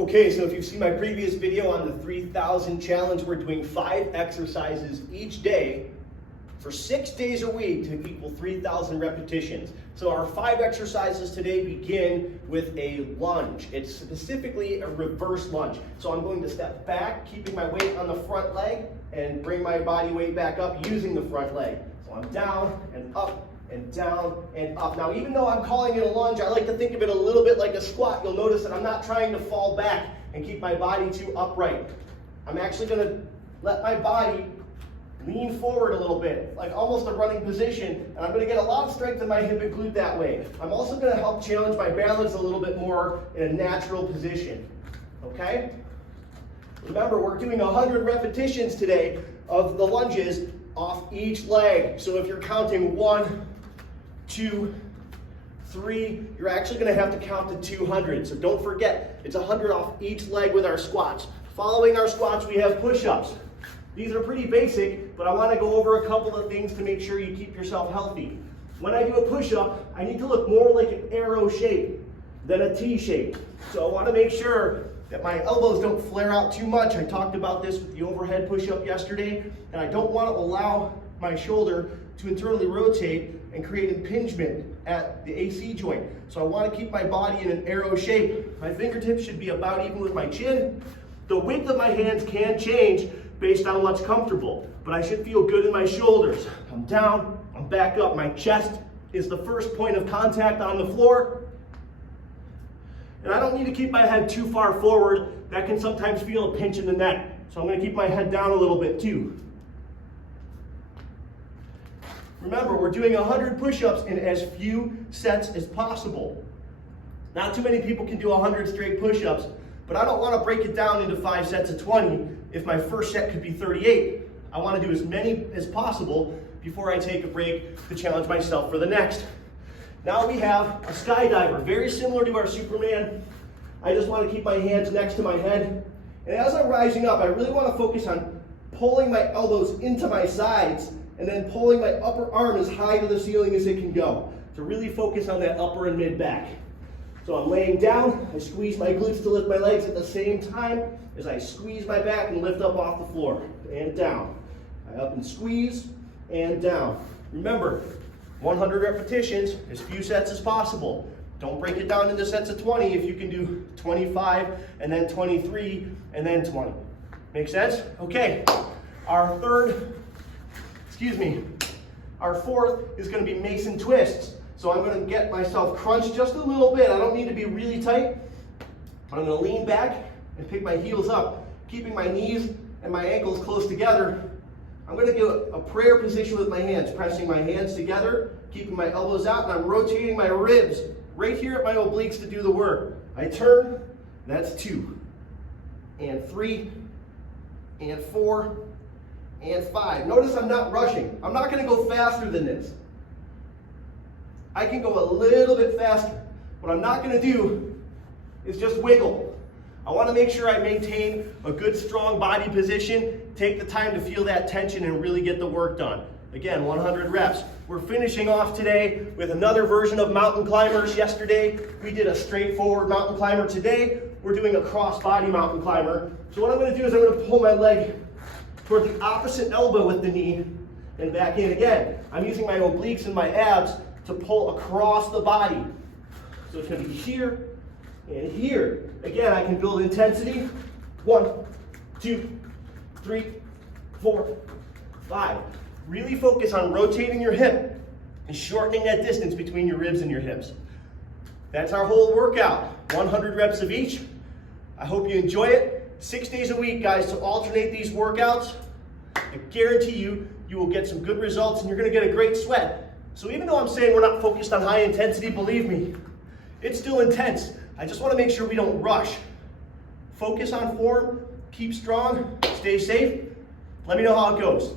Okay, so if you've seen my previous video on the 3,000 challenge, we're doing 5 exercises each day for 6 days a week to equal 3,000 repetitions. So our 5 exercises today begin with a lunge. It's specifically a reverse lunge. So I'm going to step back, keeping my weight on the front leg, and bring my body weight back up using the front leg. So I'm down and up and down and up. Now, even though I'm calling it a lunge, I like to think of it a little bit like a squat. You'll notice that I'm not trying to fall back and keep my body too upright. I'm actually going to let my body lean forward a little bit, like almost a running position, and I'm going to get a lot of strength in my hip and glute that way. I'm also going to help challenge my balance a little bit more in a natural position, okay? Remember, we're doing 100 repetitions today of the lunges off each leg. So if you're counting 1, 2, 3, you're actually going to have to count to 200. So don't forget, it's 100 off each leg with our squats. Following our squats, we have push-ups. These are pretty basic, but I want to go over a couple of things to make sure you keep yourself healthy. When I do a push-up, I need to look more like an arrow shape than a T shape. So I want to make sure that my elbows don't flare out too much. I talked about this with the overhead push-up yesterday, and I don't want to allow my shoulder to internally rotate and create impingement at the AC joint. So I want to keep my body in an arrow shape. My fingertips should be about even with my chin. The width of my hands can change based on what's comfortable, but I should feel good in my shoulders. I'm down, I'm back up. My chest is the first point of contact on the floor. And I don't need to keep my head too far forward. That can sometimes feel a pinch in the neck. So I'm going to keep my head down a little bit too. Remember, we're doing 100 push-ups in as few sets as possible. Not too many people can do 100 straight push-ups, but I don't want to break it down into 5 sets of 20 if my first set could be 38. I want to do as many as possible before I take a break to challenge myself for the next. Now we have a skydiver, very similar to our Superman. I just want to keep my hands next to my head. And as I'm rising up, I really want to focus on pulling my elbows into my sides and then pulling my upper arm as high to the ceiling as it can go to really focus on that upper and mid back. So I'm laying down, I squeeze my glutes to lift my legs at the same time as I squeeze my back and lift up off the floor and down. I up and squeeze and down. Remember, 100 repetitions, as few sets as possible. Don't break it down into sets of 20 if you can do 25 and then 23 and then 20. Make sense? Okay, our fourth is going to be Mason twists. So I'm going to get myself crunched just a little bit. I don't need to be really tight. I'm going to lean back and pick my heels up, keeping my knees and my ankles close together. I'm going to get a prayer position with my hands, pressing my hands together, keeping my elbows out, and I'm rotating my ribs right here at my obliques to do the work. I turn, that's 2, and 3, and 4, and 5. Notice I'm not rushing. I'm not going to go faster than this. I can go a little bit faster. What I'm not going to do is just wiggle. I want to make sure I maintain a good, strong body position, take the time to feel that tension and really get the work done. Again, 100 reps. We're finishing off today with another version of mountain climbers. Yesterday, we did a straightforward mountain climber. Today, we're doing a cross-body mountain climber. So what I'm going to do is I'm going to pull my leg toward the opposite elbow with the knee and back in again. I'm using my obliques and my abs to pull across the body. So it's going to be here and here. Again, I can build intensity. 1, 2, 3, 4, 5. Really focus on rotating your hip and shortening that distance between your ribs and your hips. That's our whole workout. 100 reps of each. I hope you enjoy it. 6 days a week, guys, to alternate these workouts. I guarantee you, you will get some good results and you're going to get a great sweat. So even though I'm saying we're not focused on high intensity, believe me, it's still intense. I just want to make sure we don't rush. Focus on form, keep strong, stay safe. Let me know how it goes.